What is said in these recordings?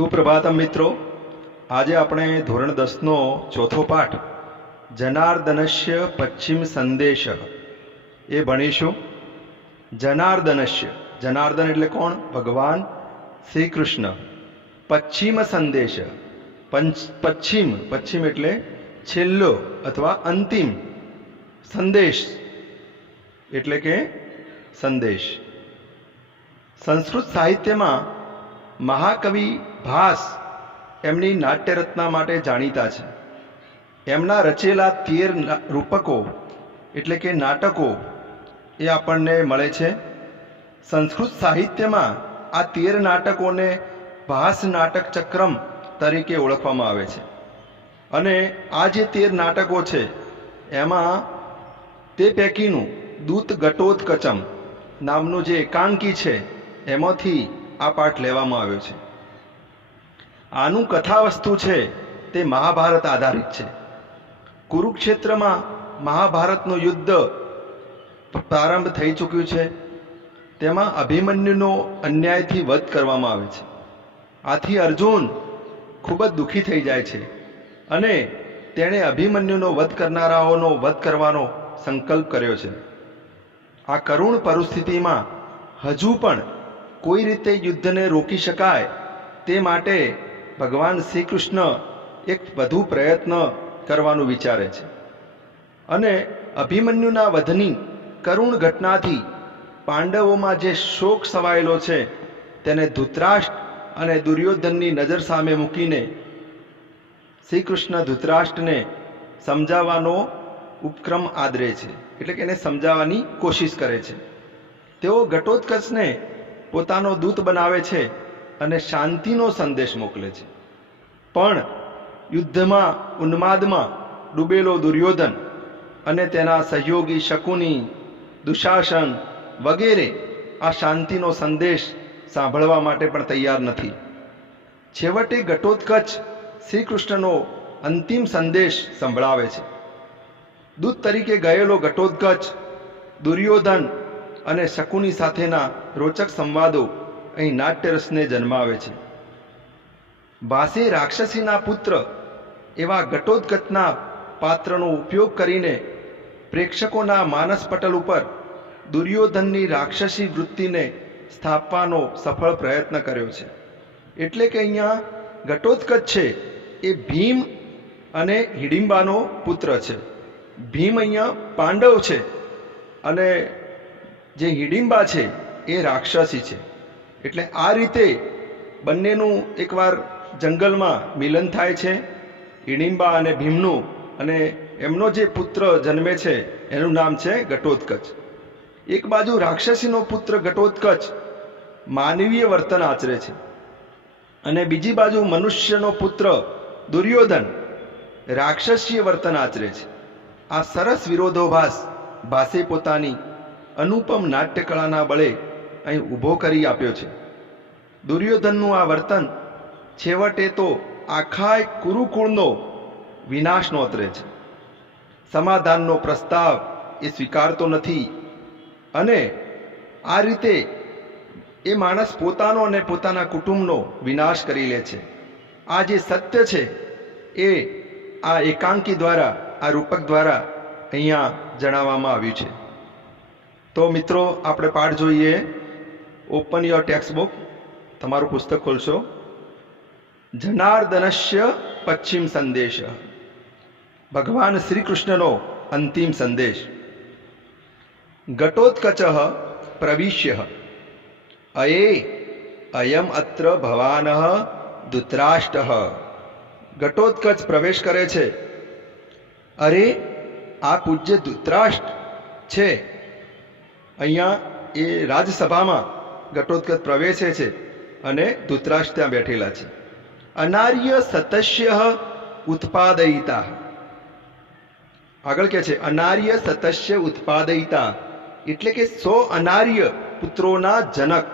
સુપ્રભાતમ મિત્રો, આજે આપણે ધોરણ 10નો ચોથો પાઠ જનાર્દનસ્ય પશ્ચિમ સંદેશ એ ભણીશું. જનાર્દનસ્ય, જનાર્દન એટલે કોણ? ભગવાન શ્રી કૃષ્ણ. પશ્ચિમ સંદેશ, પશ્ચિમ, પશ્ચિમ એટલે છેલ્લો અથવા અંતિમ. સંદેશ એટલે કે સંદેશ. સંસ્કૃત સાહિત્યમાં મહાકવિ ભાસ એમની નાટ્યરચના માટે જાણીતા છે. એમના રચેલા 13 રૂપકો એટલે કે નાટકો એ આપણને મળે છે. સંસ્કૃત સાહિત્યમાં આ 13 નાટકોને ભાસ નાટક ચક્રમ તરીકે ઓળખવામાં આવે છે. અને આ જે 13 નાટકો છે એમાં તે પૈકીનું દૂત ઘટોત્કચમ નામનું જે એકાંકી છે એમાંથી આ પાઠ લેવામાં આવ્યો છે. આનું કથાવસ્તુ છે તે મહાભારત આધારિત છે. કુરુક્ષેત્રમાં મહાભારતનું યુદ્ધ પ્રારંભ થઈ ચૂક્યું છે. તેમાં અભિમન્યુનો અન્યાયથી વધ કરવામાં આવે છે. આથી અર્જુન ખૂબ જ દુઃખી થઈ જાય છે અને તેણે અભિમન્યુનો વધ કરનારાઓનો વધ કરવાનો સંકલ્પ કર્યો છે. આ કરુણ પરિસ્થિતિમાં હજુ પણ કોઈ રીતે યુદ્ધને રોકી શકાય તે માટે ભગવાન શ્રી કૃષ્ણ એક વધુ પ્રયત્ન કરવાનું વિચારે છે. અને અભિમન્યુના વધની કરુણ ઘટનાથી પાંડવોમાં જે શોક સવાયેલો છે તેને ધૃતરાષ્ટ્ર અને દુર્યોધનની નજર સામે મૂકીને શ્રી કૃષ્ણ ધૃતરાષ્ટ્રને સમજાવવાનો ઉપક્રમ આદરે છે, એટલે કે એને સમજાવવાની કોશિશ કરે છે. તેઓ ઘટોત્કચને પોતાનો દૂત બનાવે છે અને શાંતિનો સંદેશ મોકલે છે. પણ યુદ્ધમાં ઉન્માદમાં ડૂબેલો દુર્યોધન અને તેના સહયોગી શકુની, દુશાસન વગેરે આ શાંતિનો સંદેશ સાંભળવા માટે પણ તૈયાર નથી. છેવટે ઘટોત્કચ શ્રી કૃષ્ણનો અંતિમ સંદેશ સંભળાવે છે. દૂત તરીકે ગયેલો ઘટોત્કચ દુર્યોધન અને શકુની સાથેના રોચક સંવાદો અહીં નાટ્યરસને જન્માવે છે. ભાસે રાક્ષસીના પુત્ર એવા ઘટોત્કચના પાત્રનો ઉપયોગ કરીને પ્રેક્ષકોના માનસ પટલ ઉપર દુર્યોધનની રાક્ષસી વૃત્તિને સ્થાપવાનો સફળ પ્રયત્ન કર્યો છે. એટલે કે અહીંયા ઘટોત્કચ છે એ ભીમ અને હિડિંબાનો પુત્ર છે. ભીમ અહીંયા પાંડવ છે અને જે હિડિંબા છે એ રાક્ષસી છે. એટલે આ રીતે બંનેનું એકવાર જંગલમાં મિલન થાય છે, હિડિંબા અને ભીમનું, અને એમનો જે પુત્ર જન્મે છે એનું નામ છે ઘટોત્કચ. એક બાજુ રાક્ષસીનો પુત્ર ઘટોત્કચ માનવીય વર્તન આચરે છે અને બીજી બાજુ મનુષ્યનો પુત્ર દુર્યોધન રાક્ષસીય વર્તન આચરે છે. આ સરસ વિરોધાભાસ ભાસે પોતાની અનુપમ નાટ્યકળાના બળે અહીં ઊભો કરી આપ્યો છે. દુર્યોધનનું આ વર્તન છેવટે તો આખા કુરુકુળનો વિનાશ નોતરે છે. સમાધાનનો પ્રસ્તાવ એ સ્વીકારતો નથી અને આ રીતે એ માણસ પોતાનો અને પોતાના કુટુંબનો વિનાશ કરી લે છે. આ જે સત્ય છે એ આ એકાંકી દ્વારા, આ રૂપક દ્વારા અહીંયા જણાવવામાં આવ્યું છે. તો મિત્રો, આપણે પાઠ જોઈએ. ઓપન યોર ટેક્સ્ટ બુક, તમારું પુસ્તક ખોલશો. જનાર્દનસ્ય પશ્ચિમ સંદેશ, ભગવાન શ્રી કૃષ્ણનો અંતિમ સંદેશ. ઘટોત્કચ પ્રવિશ્ય અયે અયમ અત્ર ભવાન ધૃતરાષ્ટ્ર. ઘટોત્કચ પ્રવેશ કરે છે. અરે, આ પૂજ્ય ધૃતરાષ્ટ્ર છે. અહીંયા એ રાજસભામાં ઘટોત્કચ પ્રવેશે છે અને ધૃતરાષ્ટ્ર ત્યાં બેઠેલા છે. અનાર્ય સતસ્ય ઉત્પાદયિતા. આગળ કે છે અનાર્ય સતસ્ય ઉત્પાદયિતા, એટલે કે 100 અનાર્ય પુત્રોના જનક.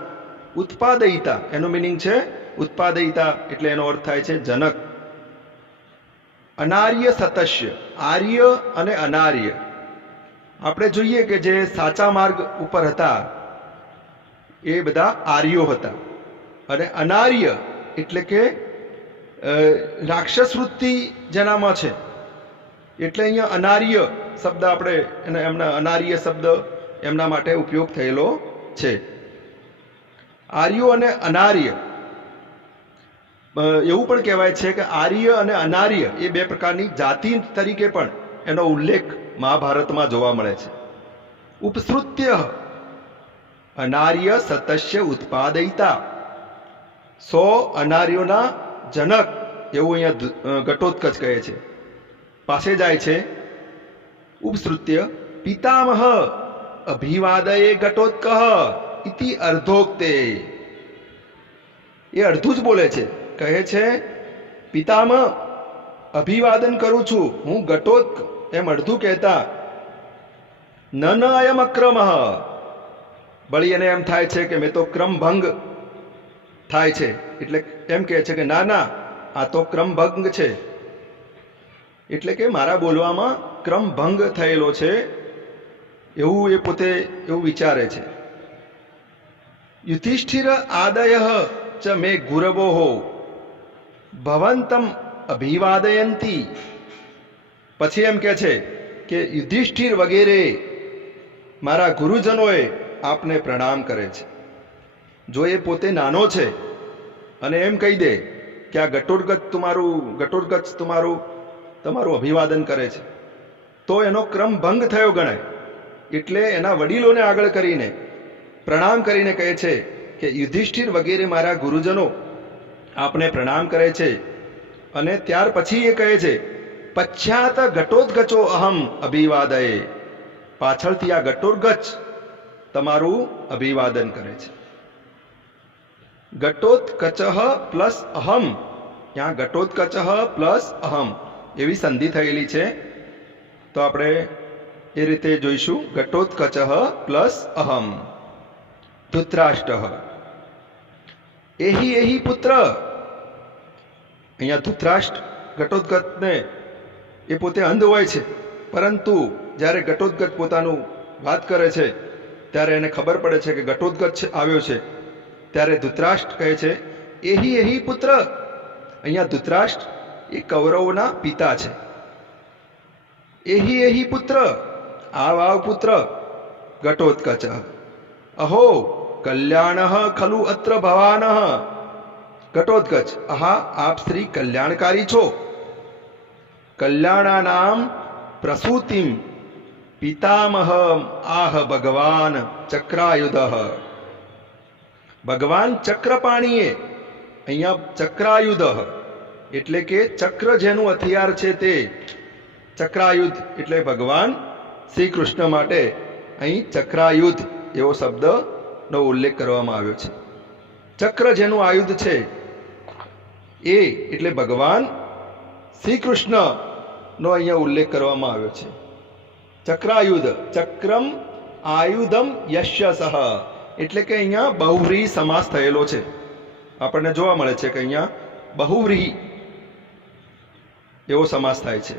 ઉત્પાદયિતા એનો મિનિંગ છે ઉત્પાદયિતા, એટલે એનો અર્થ થાય છે જનક. અનાર્ય સતસ્ય, આર્ય અને અનાર્ય. આપણે જોઈએ કે જે સાચા માર્ગ ઉપર હતા એ બધા આર્યો હતા અને અનાર્ય એટલે કે રાક્ષસ વૃત્તિ જેનામાં છે, એટલે અહીંયા અનાર્ય શબ્દ આપણે એમના અનાર્ય શબ્દ એમના માટે ઉપયોગ થયેલો છે. આર્યો અને અનાર્ય એવું પણ કહેવાય છે કે આર્ય અને અનાર્ય એ બે પ્રકારની જાતિ તરીકે પણ એનો ઉલ્લેખ મહાભારતમાં જોવા મળે છે. ઉપસૃત્ય અનાર્ય સતસ્ય ઉત્પાદયિતા, 100 અનાર્યોના જનક એવું અહીંયા ઘટોત્કચ કહે છે. પાસે જાય છે ઉપસૃત્ય પિતામહ અભિવાદયે ઘટોત્કહ ઇતિ અર્ધોક્તે. એ અડધું જ બોલે છે, કહે છે પિતામહ અભિવાદન કરું છું હું ઘટોત્ક, એમ અડધું કહેતા ન અયમ અક્રમ, બળી એને એમ થાય છે કે મેં તો ક્રમભંગ થાય છે, એટલે એમ કહે છે કે ના ના આ તો ક્રમભંગ છે, એટલે કે મારા બોલવામાં ક્રમભંગ થયેલો છે એવું એ પોતે એવું વિચારે છે. યુધિષ્ઠિર આદય ચ મે ગુરવો ભવંતમ અભિવાદયંતી. પછી એમ કહે છે કે યુધિષ્ઠિર વગેરે મારા ગુરુજનોએ આપને પ્રણામ કરે છે. જો એ પોતે નાનો છે અને એમ કહી દે કે આ ઘટોત્કચ તમારું અભિવાદન કરે છે, તો એનો ક્રમ ભંગ થયો ગણાય. એટલે એના વડીલોને આગળ કરીને પ્રણામ કરીને કહે છે કે યુધિષ્ઠિર વગેરે મારા ગુરુજનો આપને પ્રણામ કરે છે. અને ત્યાર પછી એ કહે છે પશ્ચાત ઘટોત્કચો અહમ અભિવાદયે, પાછળથી આ ઘટોત્કચ તમારું અભિવાદન કરે છે. ઘટોત્કચ પ્લસ અહમ, ત્યાં ઘટોત્કચ પ્લસ અહમ એવી સંધિ થયેલી છે, તો આપણે એ રીતે જોઈશું. ઘટોત્કચ પ્લસ અહમ. ધૃતરાષ્ટ્ર એહી એહી પુત્ર. અહીંયા ધૃતરાષ્ટ્ર ઘટોત્કચને એ પોતે અંધ હોય છે, પરંતુ જ્યારે ઘટોત્કચ પોતાનું વાત કરે છે ત્યારે એને ખબર પડે છે કે ઘટોત્કચ આવ્યો છે, ત્યારે ધૃતરાષ્ટ્ર કહે છે એહી એહી પુત્ર. અહીંયા ધૃતરાષ્ટ્ર એ કૌરવોના પિતા છે. એહી એહી પુત્ર, આવ આવ પુત્ર. ઘટોત્કચ અહો કલ્યાણ ખલુ અત્ર ભવાન. ઘટોત્કચ આહા આપ શ્રી કલ્યાણકારી છો. કલ્યાણાનામ પ્રસૂતિમ પિતામહ આહ ભગવાન ચક્રાયુધ. ભગવાન ચક્રપાણીએ, અહીંયા ચક્રાયુધ એટલે કે ચક્ર જેનું હથિયાર છે તે ચક્રાયુધ, એટલે ભગવાન શ્રી કૃષ્ણ માટે અહીં ચક્રાયુધ એવો શબ્દનો ઉલ્લેખ કરવામાં આવ્યો છે. ચક્ર જેનું આયુધ છે એ એટલે ભગવાન શ્રી કૃષ્ણનો અહીંયા ઉલ્લેખ કરવામાં આવ્યો છે. ચક્રાયુધ, ચક્રમ આયુધમ યશ્ય સહ, એટલે કે અહીંયા બહુવ્રીહી સમાસ થયેલો છે. આપણને જોવા મળે છે કે અહીંયા બહુવ્રીહી એવો સમાસ થાય છે.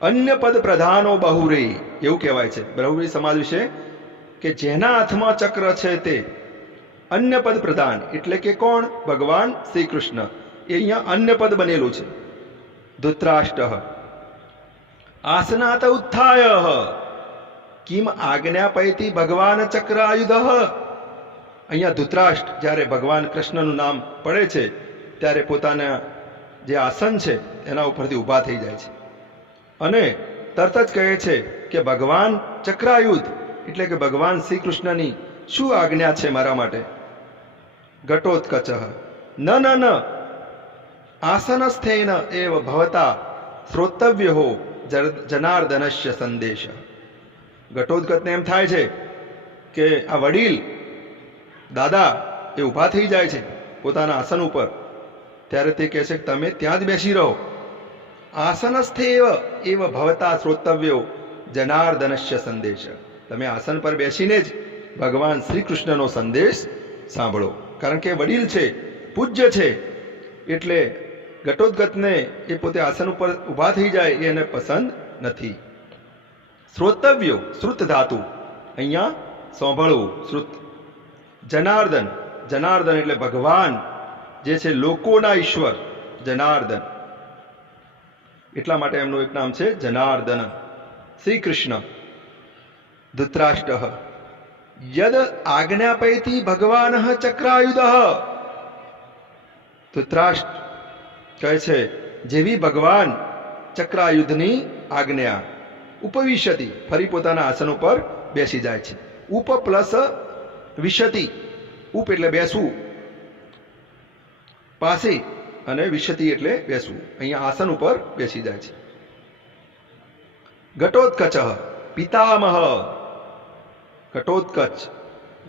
અન્ય પદ પ્રધાનો બહુવ્રીહી એવું કહેવાય છે બહુવ્રીહી સમાસ વિશે, કે જેના હાથમાં ચક્ર છે તે અન્ય પદ પ્રધાન, એટલે કે કોણ? ભગવાન શ્રી કૃષ્ણ. એ અહીંયા અન્ય પદ બનેલું છે. ધૃતરાષ્ટ્ર આસનાત ઉત્થાય કિમ આજ્ઞાપયતિ ભગવાન ચક્ર આયુધ. અહીંયા ધૃતરાષ્ટ્ર જ્યારે ભગવાન કૃષ્ણનું નામ પડે છે ત્યારે પોતાના જે આસન છે એના ઉપરથી ઊભા થઈ જાય છે અને તરત જ કહે છે કે ભગવાન ચક્રાયુધ એટલે કે ભગવાન શ્રી કૃષ્ણની શું આજ્ઞા છે મારા માટે. ઘટોત્કચ ન આસનસ્થેન એવ ભવતા શ્રોતવ્ય જનાર્દનસ્ય સંદેશ. ઘટોત્કચને એમ થાય છે કે આ વડીલ દાદા એ ઊભા થઈ જાય છે પોતાના આસન ઉપર, ત્યારે તે કહે છે કે તમે ત્યાં જ બેસી રહો. આસનસ્થેવ એવ ભવતા શ્રોતવ્યો જનાર્દનસ્ય સંદેશ. તમે આસન પર બેસીને જ ભગવાન શ્રી કૃષ્ણનો સંદેશ સાંભળો. કારણ કે વડીલ છે, પૂજ્ય છે, એટલે ઘટોત્કચને એ પોતે આસન ઉપર ઊભા થઈ જાય એ એને પસંદ નથી. શ્રોતવ્યો, શ્રુત ધાતુ, અહીંયા સાંભળવું, શ્રુત. જનાર્દન, જનાર્દન એટલે ભગવાન જે છે લોકોના ઈશ્વર જનાર્દન, એટલા માટે એમનું એક નામ છે જનાર્દન. શ્રી કૃષ્ણ ધૃતરાષ્ટ્ર યદ આજ્ઞાપયતિ ભગવાન ચક્રાયુધ. ધૃતરાષ્ટ્ર કહે છે જેવી ભગવાન ચક્રાયુધની આજ્ઞા, ઉપવિશતિ ફરી પોતાના આસન ઉપર બેસી જાય છે. ઉપ પ્લસ વિશતિ, ઉપ એટલે બેસવું પાસે, અને વિશતિ એટલે બેસવું. અહીંયા આસન ઉપર બેસી જાય છે. ઘટોત્કચ પિતામહ. ઘટોત્કચ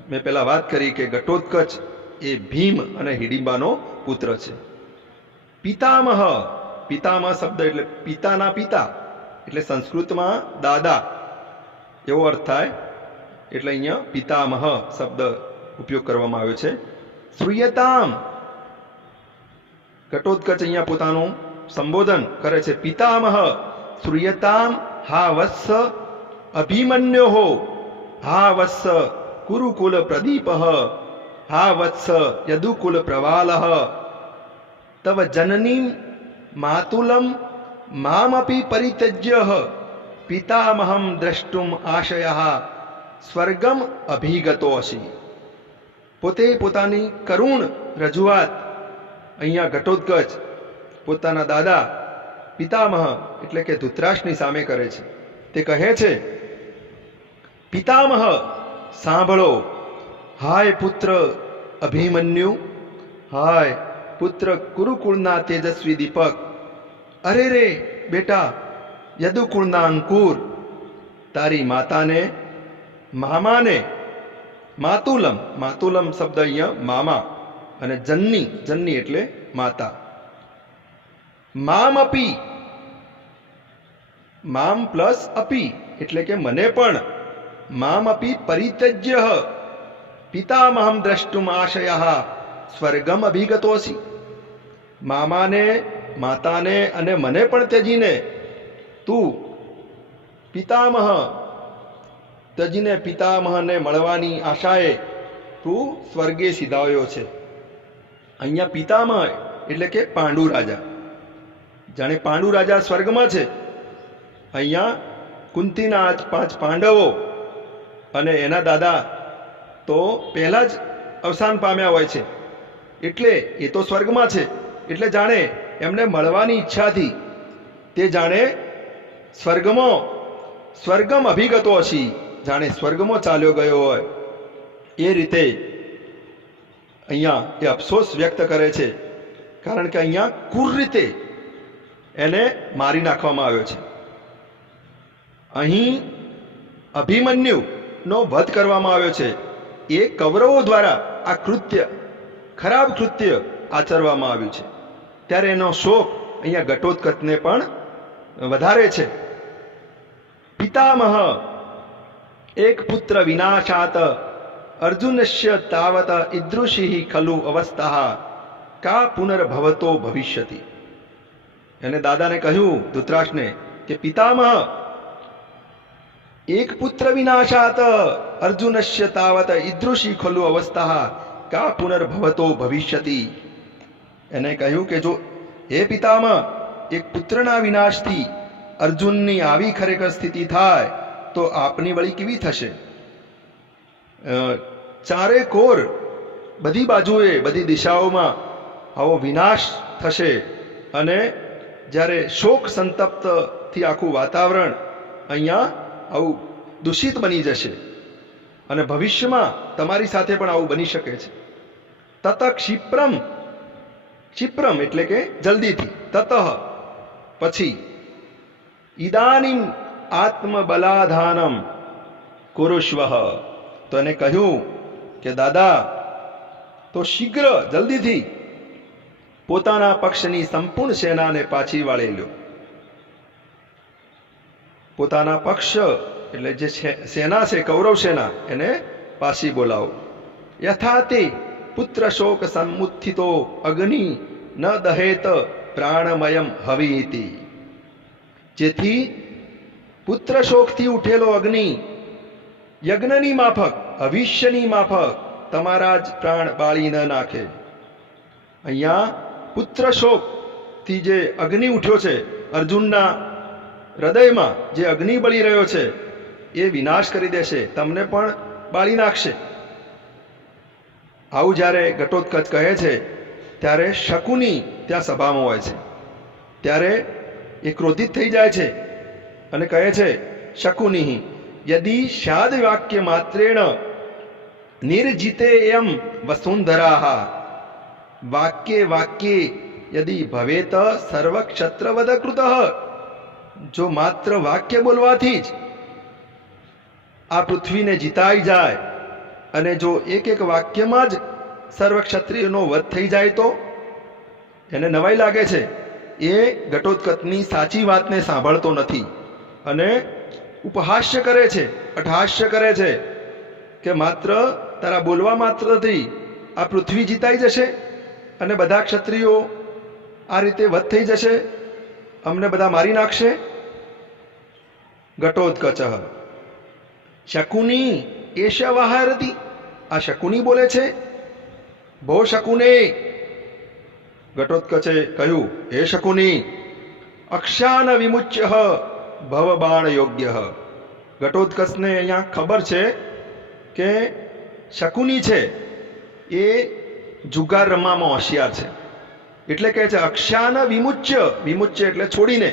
મેં પહેલા વાત કરી કે ઘટોત્કચ એ ભીમ અને હિડિંબાનો પુત્ર છે. પિતામહ, પિતામહ શબ્દ એટલે પિતાના પિતા, એટલે સંસ્કૃતમાં દાદા એવો અર્થ થાય, એટલે અહીંયા પિતામહ શબ્દ ઉપયોગ કરવામાં આવ્યો છે. શ્રૂયતામ, ઘટોત્કચ અહીંયા પોતાનું સંબોધન કરે છે. પિતામહ શ્રૂયતામ હા વત્સ અભિમન્યો, હા વત્સ કુરુકુલ પ્રદીપ, હા વત્સ યદુકુલ પ્રવાલ, તવ જનનીમ માતુલમ મામપી પરિત્યજ્ય પિતામહમ દ્રષ્ટુમ આશય સ્વર્ગમ અભિગતો અસી. પોતે પોતાની કરુણ રજૂઆત અહીંયા ઘટોત્કચ પોતાના દાદા પિતામહ એટલે કે ધૃતરાષ્ટ્રની સામે કરે છે. તે કહે છે પિતામહ સાંભળો, હાય પુત્ર અભિમન્યુ, હાય પુત્ર કુરુકુળના તેજસ્વી દીપક, અરે રે બેટા યદુકુળના અંકુર, તારી માતાને મામાને, માતુલમ, માતુલમ શબ્દ અહીંયા મામા, અને જન્ની, જન્ની એટલે માતા. મામ અપી, મામ પ્લસ અપી એટલે કે મને પણ, મામ અપી પરિત્યજ્ય પિતામહમ દ્રષ્ટુમ આશય સ્વર્ગમ અભિગતોસી. મામાને, માતાને અને મને પણ ત્યજીને તું પિતામહ, ત્યજીને પિતામહને મળવાની આશાએ તું સ્વર્ગે સીધાવ્યો છે. અહીંયા પિતામહ એટલે કે પાંડુ રાજા. જાણે પાંડુ રાજા સ્વર્ગમાં છે, અહીંયા કુંતીના 5 પાંડવો અને એના દાદા તો પહેલા જ અવસાન પામ્યા હોય છે, એટલે એ તો સ્વર્ગમાં છે, એટલે જાણે એમને મળવાની ઈચ્છાથી તે જાણે સ્વર્ગમ અભિગતો હશી, જાણે સ્વર્ગમાં ચાલ્યો ગયો હોય એ રીતે અહીંયા એ અફસોસ વ્યક્ત કરે છે. કારણ કે અહીંયા ક્રૂર રીતે એને મારી નાખવામાં આવ્યો છે. અહીં અભિમન્યુનો વધ કરવામાં આવ્યો છે. એ કૌરવો દ્વારા આ કૃત્ય, ખરાબ કૃત્ય આચરવામાં આવ્યું છે. ત્યારે એનો શોક અહીંયા ઘટોત્કચને પણ વધારે છે. પિતામહ એક પુત્ર વિનાશાત અર્જુનસ્ય તાવત ઈદૃશિ ખલુ અવસ્થા કા પુનર્ભવતો ભવિષ્યતિ. એને દાદાને કહ્યું ધૃતરાષ્ટ્રને કે પિતામહ એક પુત્ર વિનાશાત અર્જુનસ્ય તાવત ઈદૃશિ ખલુ અવસ્થા કા પુનર્ભવતો ભવિષ્યતિ. એને કહ્યું કે જો હે પિતામહ એક પુત્રના વિનાશથી અર્જુનની આવી ખરેખર સ્થિતિ થાય તો આપની વળી કેવી થશે? ચારે કોર બધી બાજુએ, બધી દિશાઓમાં આવો વિનાશ થશે, અને જ્યારે શોક સંતપ્તથી આખું વાતાવરણ અહીંયા આવું દૂષિત બની જશે, અને ભવિષ્યમાં તમારી સાથે પણ આવું બની શકે છે. તત ક્ષિપ્રમ, ક્ષિપ્રમ એટલે કે જલ્દીથી, તત પછી, ઇદાનીમ આત્મબલાધાનમ કુરુષ્વ. તો એને કહ્યું કે દાદા તો શીઘ્ર જલ્દીથી પોતાના પક્ષની સંપૂર્ણ સેનાને પાછી વાળી લો. પોતાના પક્ષ એટલે જે સેના છે કૌરવ સેના એને પાછી બોલાવો. યથા તે પુત્ર શોક સંમુત્થિતો અગ્નિ ન દહેત પ્રાણમયમ હવિતિ. જેથી પુત્ર શોકથી ઉઠેલો અગ્નિ યજ્ઞની માફક, ભવિષ્યની માફક તમારા જ પ્રાણ બાળી ન નાખે. અહીંયા પુત્ર શોકથી જે અગ્નિ ઉઠ્યો છે અર્જુનના હૃદયમાં, જે અગ્નિ બળી રહ્યો છે એ વિનાશ કરી દેશે, તમને પણ બાળી નાખશે. આવું જ્યારે ઘટોત્કચ કહે છે ત્યારે શકુની ત્યાં સભામાં હોય છે. ત્યારે એ ક્રોધિત થઈ જાય છે અને કહે છે શકુનિ યદિ શાદ વાક્ય માત્રેણ નિર્જીતે એમ વસુંધરા વાક્યે વાક્યે યદિ ભવેત સર્વક્ષત્રવદ કૃત. જો માત્ર વાક્ય બોલવાથી જ આ પૃથ્વીને જીતાઈ જાય અને જો એક એક વાક્યમાં જ સર્વ ક્ષત્રિયનો વધ થઈ જાય તો એને નવાઈ લાગે છે. એ ઘટોત્કચની સાચી વાતને સાંભળતો નથી અને ઉપહાસ્ય કરે છે, અટહાસ્ય કરે છે કે માત્ર તારા બોલવા માત્રથી આ પૃથ્વી જીતાઈ જશે અને બધા ક્ષત્રિયો આ રીતે વધ થઈ જશે, અમને બધા મારી નાખશે. ઘટોત્કચ શકુની એશ વહારતી. આ શકુની બોલે છે. ભો શકુને, ઘટોત્કચે કહ્યું, હે શકુની, અક્ષાન વિમુચ્ય ભવબાણ યોગ્ય. ઘટોત્કચને અહીંયા ખબર છે કે શકુની છે એ જુગાર રમવામાં હોશિયાર છે, એટલે કહે છે અક્ષાન વિમુચ્ય. વિમુચ્ય એટલે છોડીને,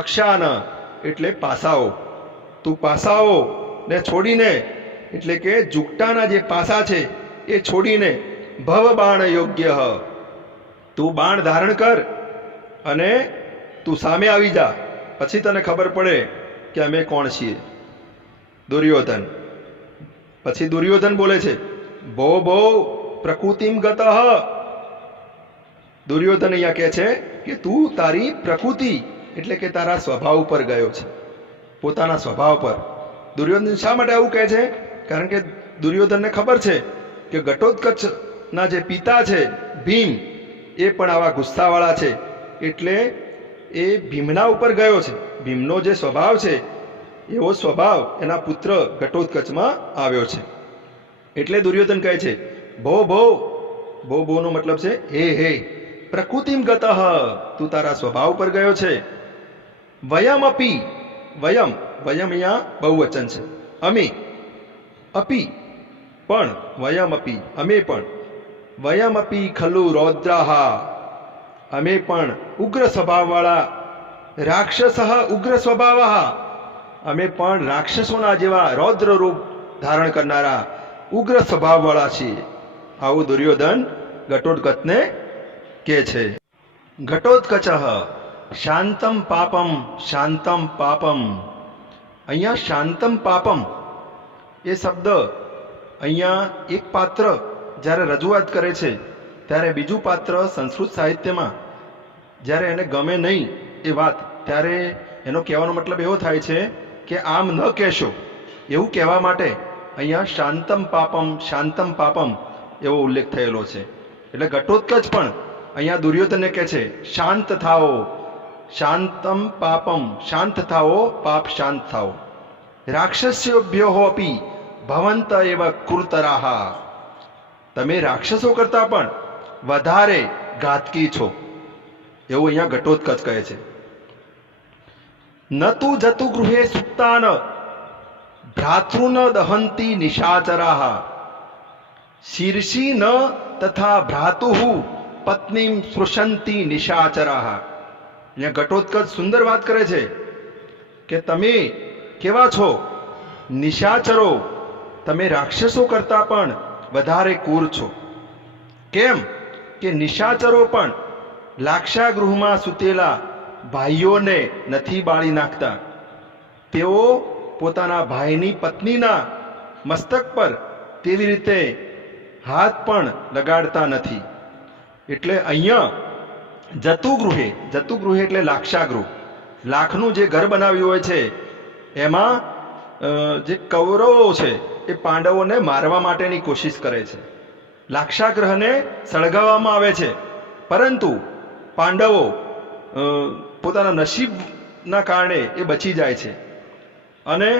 અક્ષાન એટલે પાસાઓ. તું પાસાઓ ને છોડીને, એટલે કે જુગટાના જે પાસા છે એ છોડીને ભવ બાણ યોગ્ય, તું બાણ ધારણ કર અને તું સામે આવી જા, પછી તને ખબર પડે કે અમે કોણ છીએ. દુર્યોધન. પછી દુર્યોધન બોલે છે ભો ભો પ્રકૃતિમ ગતઃ. દુર્યોધન અહીંયા કહે છે કે તું તારી પ્રકૃતિ એટલે કે તારા સ્વભાવ પર ગયો છે, પોતાના સ્વભાવ પર. દુર્યોધન શા માટે આવું કહે છે? કારણ કે દુર્યોધનને ખબર છે કે ઘટોત્કચના જે પિતા છે ભીમ એ પણ આવા ગુસ્સાવાળા છે, એટલે એ ભીમના ઉપર ગયો છે. ભીમનો જે સ્વભાવ છે એવો સ્વભાવ એના પુત્ર ઘટોત્કચમાં આવ્યો છે. એટલે દુર્યોધન કહે છે ભો ભો. ભો ભોનો મતલબ છે હે હે. પ્રકૃતિમ ગતઃ, તું તારા સ્વભાવ પર ગયો છે. વયમ અપી. વયમ, વયમ અહીંયા બહુવચન છે. અમે, અપી પણ, વયમ અપી અમે પણ. વયમ અપી ખલુ રૌદ્રાહા, અમે પણ ઉગ્ર સ્વભાવવાળા. રાક્ષસ ઉગ્ર સ્વભાવ, અમે પણ રાક્ષસોના જેવા રૌદ્ર રૂપ ધારણ કરનારા ઉગ્ર સ્વભાવવાળા છીએ. આવું દુર્યોધન ઘટોત્કચને કહે છે. ઘટોત્કચ શાંતમ પાપમ શાંતમ પાપમ. અહીંયા શાંતમ પાપમ એ શબ્દ અહીંયા એક પાત્ર જ્યારે રજૂઆત કરે છે ત્યારે બીજું પાત્ર સંસ્કૃત સાહિત્યમાં જ્યારે એને ગમે નહીં એ વાત, ત્યારે એનો કહેવાનો મતલબ એવો થાય છે કે આમ ન કહેશો, એવું કહેવા માટે અહીંયા શાંતમ પાપમ એવો ઉલ્લેખ થયેલો છે. એટલે ઘટોત્કચ પણ અહીંયા દુર્યોધનને કહે છે શાંત થાઓ, શાંતમ પાપમ, શાંત થાઓ, પાપ શાંત થાઓ. રાક્ષસ્યોભ્યો અપી ભવંત એવ કૃતરાહા. તમે રાક્ષસો કરતા પણ વધારે ઘાતકી છો, એવું અહીંયા ઘટોત્કચ કહે છે. ન તુ જતુ ગૃહે સુપ્તાન ભ્રાતૃન દહંતી નિશાચરાહ. શીર્ષી ન તથા ભ્રાતુઃ પત્નીમ સ્પૃશંતી નિશાચરાહ. અહીંયા ઘટોત્કચ સુંદર વાત કરે છે કે તમે કેવા છો? નિશાચરો, તમે રાક્ષસો કરતા પણ વધારે ક્રૂર છો. કેમ કે નિશાચરો પણ લાક્ષાગૃહમાં સૂતેલા ભાઈઓને નથી બાળી નાખતા, તેઓ પોતાના ભાઈની પત્નીના મસ્તક પર તેવી રીતે હાથ પણ લગાડતા નથી. એટલે અહીંયા જતુગૃહે, જતુગૃહે એટલે લાક્ષાગૃહ, લાખનું જે ઘર બનાવ્યું હોય છે એમાં જે કૌરવો છે એ પાંડવોને મારવા માટેની કોશિશ કરે છે. લાક્ષાગૃહને સળગાવવામાં આવે છે, પરંતુ પાંડવો પોતાના નસીબના કારણે એ બચી જાય છે. અને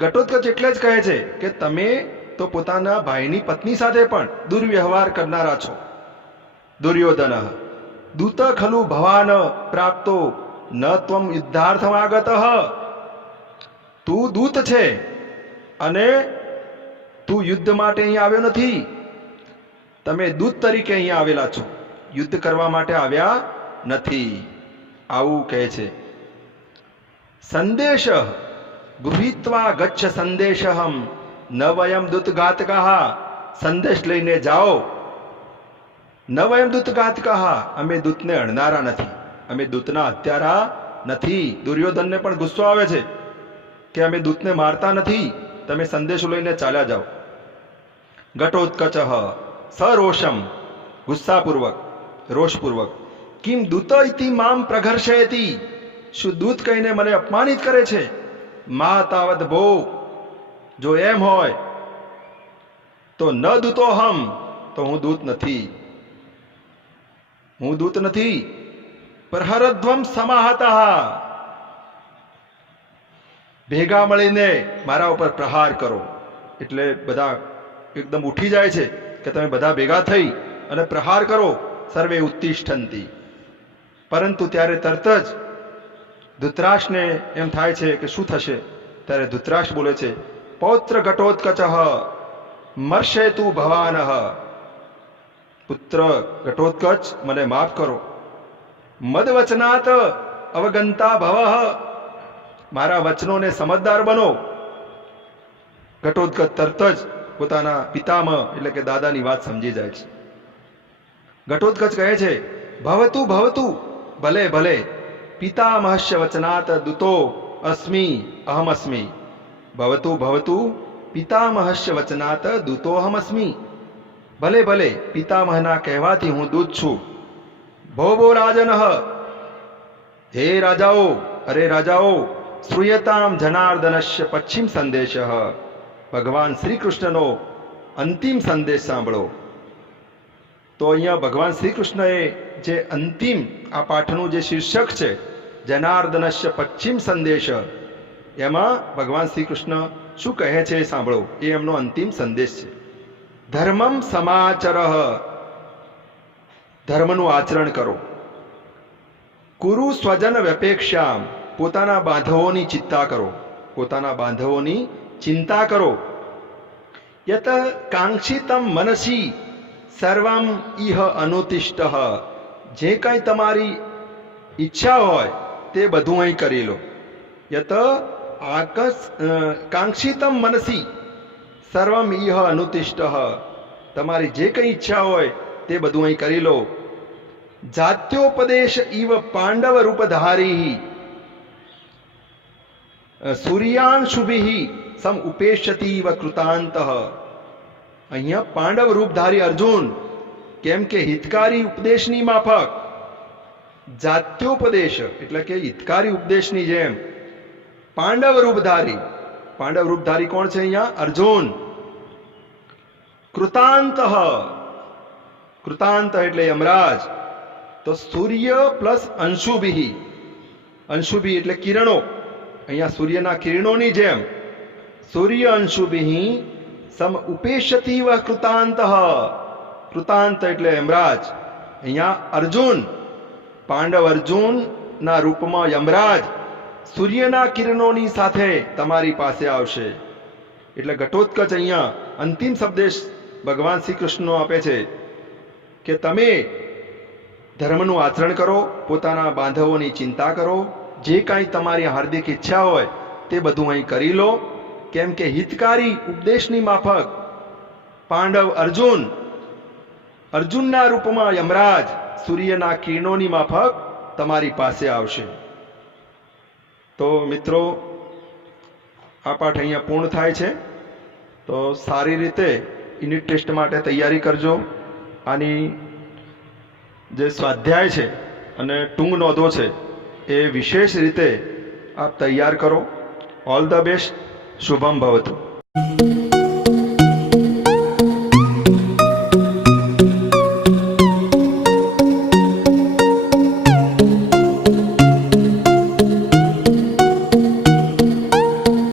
ઘટોત્કચ એટલે જ કહે છે કે તમે તો પોતાના ભાઈની પત્ની સાથે પણ દુર્વ્યવહાર કરનારા છો. દુર્યોધન દૂત ખલુ ભવાન પ્રાપ્તો ન ત્વમ યુદ્ધાર્થમાગત. તું દૂત છે અને તું યુદ્ધ માટે અહીં આવ્યો નથી. તમે દૂત તરીકે અહીંયા આવેલા છો, યુદ્ધ કરવા માટે આવ્યા નથી. આવું કહે છે. સંદેશ ગૃહીત્વા ગચ્છ સંદેશહમ ન વયમ દૂતઘાતકા. સંદેશ લઈને જાઓ. ન વયમ દૂતઘાતકા, અમે દૂતને અડનારા નથી, અમે દૂતના હત્યારા નથી. દુર્યોધનને પણ ગુસ્સો આવે છે કે અમે દૂતને મારતા નથી, તમે સંદેશો લઈને ચાલ્યા જાઓ. ઘટોત્કચ સરોષમ, ગુસ્સાપૂર્વક, રોષપૂર્વક. કિમ દૂત ઇતિ મામ પ્રઘર્ષયતિ, શું દૂત કહીને મને અપમાનિત કરે છે. મા તાવત ભો, જો એમ હોય તો ન દૂતો હમ, તો હું દૂત નથી, હું દૂત નથી. પ્રહરધ્વમ સમાહતા, ભેગા મળીને મારા ઉપર પ્રહાર કરો. એટલે બધા એકદમ ઉઠી જાય છે કે તમે બધા ભેગા થઈ અને પ્રહાર કરો. સર્વે ઉત્તિષ્ઠંતી. પરંતુ ત્યારે તરત જ ધૃતરાષ્ટ્રને એમ થાય છે કે શું થશે. ત્યારે ધૃતરાષ્ટ્ર બોલે છે, પૌત્ર ઘટોત્કચ મર્ષેતુ ભવાન. પુત્ર ઘટોત્કચ, મને માફ કરો. મદવચનાત અવગંતા ભવ, મારા વચનોને સમજદાર બનો. ઘટોત્કચ તરત જ પોતાના પિતામહ એટલે કે દાદાની વાત સમજી જાય છે. ઘટોત્કચ કહે છે, ભવતુ ભવતુ, ભલે ભલે. પિતામહસ્ય વચનાત દૂતો અસ્મિ અહમ અસ્મિ. ભવતુ ભવતુ પિતામહસ્ય વચનાત દૂતો અહમ અસ્મિ. ભલે ભલે, પિતામહના કહેવાથી હું દૂત છું. ભો ભો રાજન, હે રાજાઓ, અરે રાજાઓ. શ્રૂયતામ જનાર્દનસ્ય પશ્ચિમ સંદેશ, ભગવાન શ્રી કૃષ્ણનો અંતિમ સંદેશ સાંભળો. તો અહીંયા ભગવાન શ્રી કૃષ્ણએ જે અંતિમ આ પાઠનું જે શીર્ષક છે જનાર્દનસ્ય પશ્ચિમ સંદેશ, એમાં ભગવાન શ્રી કૃષ્ણ શું કહે છે એ સાંભળો. એ એમનો અંતિમ સંદેશ છે. ધર્મમ સમાચર, ધર્મનું આચરણ કરો. કુરુ સ્વજન વ્યપેક્ષામ, પોતાના બાંધવોની ચિંતા કરો, પોતાના બાંધવોની ચિંતા કરો. યત કાંક્ષિતમ મનસી સર્વમ ઇહ અનુતિષ્ઠ, જે કંઈ તમારી ઈચ્છા હોય તે બધું અહીં કરી લો. યત કાંક્ષિતમ મનસી સર્વમ ઇહ અનુતિષ્ઠ, તમારી જે કંઈ ઈચ્છા હોય તે બધું અહીં કરી લો. જાત્યોપદેશ ઇવ પાંડવ રૂપધારી, સૂર્યાંશુભિ સમ ઉપેક્ષતિ ઇવ કૃતાંત. અહીંયા પાંડવ રૂપધારી અર્જુન કેમ કે હિતકારી ઉપદેશની માફક, જાત્યોપદેશ એટલે કે હિતકારી ઉપદેશની જેમ પાંડવ રૂપધારી. પાંડવ રૂપધારી કોણ છે અહીંયા? અર્જુન. કૃતાંત, કૃતાંત એટલે યમરાજ. તો સૂર્ય પ્લસ અંશુભિ, અંશુભિ એટલે કિરણો. અહીંયા સૂર્યના કિરણોની જેમ સૂર્ય અંશુભિ સમ ઉપેક્ષતિ વ કૃતાંત. કૃતાંત એટલે યમરાજ. અહીંયા અર્જુન, પાંડવ અર્જુનના રૂપમાં યમરાજ સૂર્યના કિરણોની સાથે તમારી પાસે આવશે. એટલે ઘટોત્કચ અહીંયા અંતિમ સંદેશ ભગવાન શ્રી કૃષ્ણનો આપે છે કે તમે ધર્મનું આચરણ કરો, પોતાના બાંધવોની ચિંતા કરો, જે કાંઈ તમારી હાર્દિક ઈચ્છા હોય તે બધું અહીં કરી લો. કેમ કે હિતકારી ઉપદેશની માફક પાંડવ અર્જુન, અર્જુનના રૂપમાં યમરાજ સૂર્યના કિરણોની માફક તમારી પાસે આવશે. તો મિત્રો, આ પાઠ અહીંયા પૂર્ણ થાય છે. તો સારી રીતે યુનિટ ટેસ્ટ માટે તૈયારી કરજો. આની જે સ્વાધ્યાય છે અને ટૂંગ નોંધો છે એ વિશેષ રીતે આપ તૈયાર કરો. All the best. શુભમ ભવતુ.